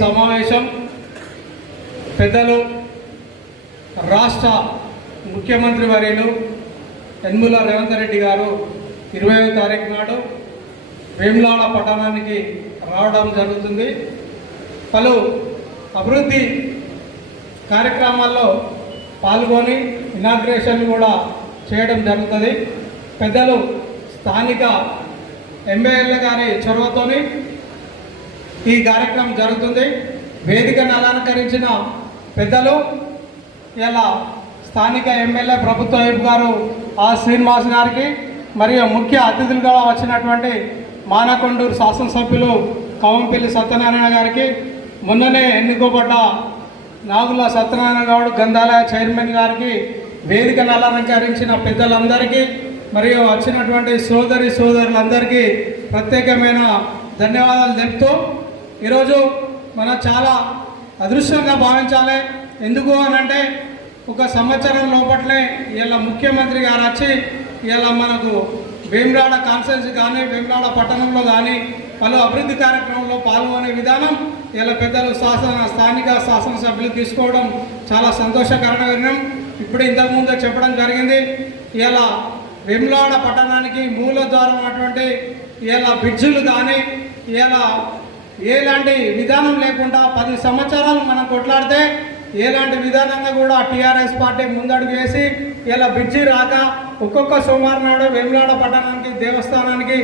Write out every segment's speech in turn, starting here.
సమావేశం పెద్దలు రాష్ట్ర ముఖ్యమంత్రి వర్యులు యన్ముల రేవంత్ రెడ్డి గారు ఇరవయో తారీఖు నాడు వేములాడ పట్టణానికి రావడం జరుగుతుంది. పలు అభివృద్ధి కార్యక్రమాల్లో పాల్గొని ఇనాగ్రేషన్ కూడా చేయడం జరుగుతుంది. పెద్దలు స్థానిక ఎమ్మెల్యే గారి చొరవతోని ఈ కార్యక్రమం జరుగుతుంది. వేదికను అలంకరించిన పెద్దలు ఇలా స్థానిక ఎమ్మెల్యే ప్రభుత్వ వైపు గారు ఆ శ్రీనివాస్ గారికి మరియు ముఖ్య అతిథులుగా వచ్చినటువంటి మానకొండూరు శాసనసభ్యులు కవంపల్లి సత్యనారాయణ గారికి మొన్ననే ఎన్నుకోబడ్డ నాగుల సత్యనారాయణ గౌడ్ గంధాలయ చైర్మన్ గారికి వేదికను అలంకరించిన పెద్దలందరికీ మరియు వచ్చినటువంటి సోదరి సోదరులందరికీ ప్రత్యేకమైన ధన్యవాదాలు తెలుపుతూ ఈరోజు మనం చాలా అదృష్టంగా భావించాలి. ఎందుకు అనంటే ఒక సంవత్సరం లోపట్లే ఇలా ముఖ్యమంత్రి గారు వచ్చి ఇలా మనకు వేములాడ కాన్ఫరెన్స్ కానీ వేములాడ పట్టణంలో కానీ పలు అభివృద్ధి కార్యక్రమంలో పాల్గొనే విధానం ఇలా పెద్దలు శాసన స్థానిక శాసనసభ్యులు తీసుకోవడం చాలా సంతోషకరమైన ఇప్పుడు ఇంతకుముందు చెప్పడం జరిగింది. ఇలా వేములాడ పట్టణానికి మూలద్వారం అటువంటి ఇలా బ్రిడ్జులు కానీ ఇలా ఎలాంటి విధానం లేకుండా పది సంవత్సరాలు మనం కొట్లాడితే ఎలాంటి విధానంగా కూడా టీఆర్ఎస్ పార్టీ ముందడుగు వేసి ఇలా బ్రిడ్జి రాక ఒక్కొక్క సోమవారం నాడు వేములాడ పట్టణానికి దేవస్థానానికి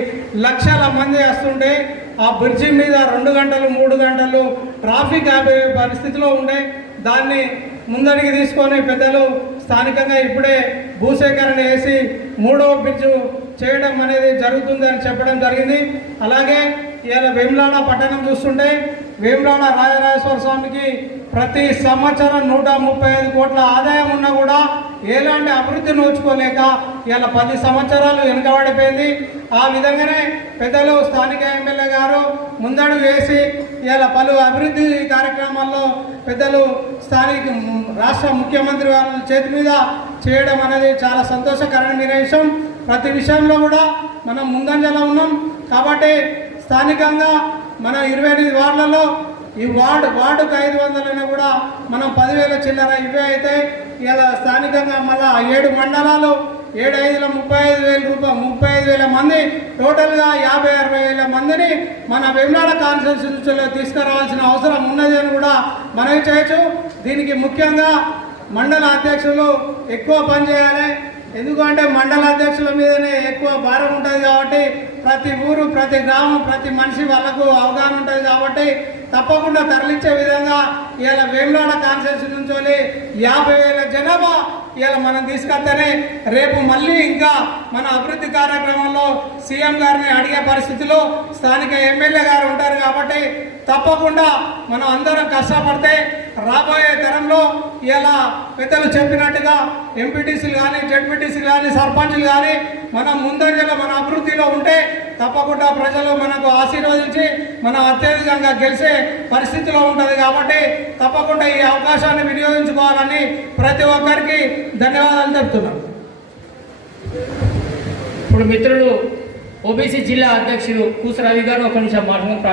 లక్షల మంది వస్తుంటే ఆ బ్రిడ్జి మీద రెండు గంటలు మూడు గంటలు ట్రాఫిక్ ఆపే పరిస్థితిలో ఉండే దాన్ని ముందడికి తీసుకొని పెద్దలు స్థానికంగా ఇప్పుడే భూసేకరణ వేసి మూడవ బ్రిడ్జు చేయడం అనేది జరుగుతుంది అని చెప్పడం జరిగింది. అలాగే ఇవాళ వేములాడ పట్టణం చూస్తుంటే వేములాడ రాజరాజేశ్వర స్వామికి ప్రతి సంవత్సరం నూట ముప్పై ఐదు కోట్ల ఆదాయం ఉన్నా కూడా ఎలాంటి అభివృద్ధి నోచుకోలేక ఇలా పది సంవత్సరాలు వెనుకబడిపోయింది. ఆ విధంగానే పెద్దలు స్థానిక ఎమ్మెల్యే గారు ముందడుగు వేసి ఇవాళ పలు అభివృద్ధి కార్యక్రమాల్లో పెద్దలు స్థానిక రాష్ట్ర ముఖ్యమంత్రి వాళ్ళ చేతి మీద చేయడం అనేది చాలా సంతోషకరమైన విషయం. ప్రతి విషయంలో కూడా మనం ముందంజలో ఉన్నాం. కాబట్టి స్థానికంగా మన ఇరవై ఎనిమిది వార్డులలో ఈ వార్డు వార్డుకు ఐదు వందలైనా కూడా మనం పదివేల చిల్లర ఇవే అయితే ఇలా స్థానికంగా మళ్ళా ఏడు మండలాలు ఏడు ఐదుల ముప్పై ఐదు వేల రూపాయలు ముప్పై ఐదు వేల మంది టోటల్గా యాభై అరవై వేల మందిని మన వెమ్నాడ కాన్స్టిట్యూన్సీలో తీసుకురావాల్సిన అవసరం ఉన్నది అని కూడా మనవి చేయొచ్చు. దీనికి ముఖ్యంగా మండల అధ్యక్షులు ఎక్కువ పనిచేయాలి ఎందుకంటే మండల అధ్యక్షుల మీదనే ఎక్కువ భారం ఉంటుంది కాబట్టి ప్రతి ఊరు ప్రతి గ్రామం ప్రతి మనిషి వాళ్ళకు అవగాహన ఉంటుంది కాబట్టి తప్పకుండా తరలించే విధంగా ఇలా వేములాడ కాన్సెన్స్ నుంచి యాభై వేల జనాభా ఇలా మనం తీసుకొస్తేనే రేపు మళ్ళీ ఇంకా మన అభివృద్ధి కార్యక్రమంలో సీఎం గారిని అడిగే పరిస్థితిలో స్థానిక ఎమ్మెల్యే గారు ఉంటారు కాబట్టి తప్పకుండా మనం అందరం కష్టపడితే ఇలా పెద్దలు చెప్పినట్టుగా ఎంపీటీసీలు కానీ జడ్పీటీసీలు కానీ సర్పంచ్లు కానీ మనం ముందంజలో మన అభివృద్ధిలో ఉంటే తప్పకుండా ప్రజలు మనకు ఆశీర్వదించి మనం అత్యధికంగా గెలిచే పరిస్థితిలో ఉంటుంది కాబట్టి తప్పకుండా ఈ అవకాశాన్ని వినియోగించుకోవాలని ప్రతి ఒక్కరికి ధన్యవాదాలు చెప్తున్నాను ఇప్పుడు మిత్రులు ఓబీసీ జిల్లా అధ్యక్షుడు కూసరావి గారు ఒక నిమిషం మాట్లాడుతున్నారు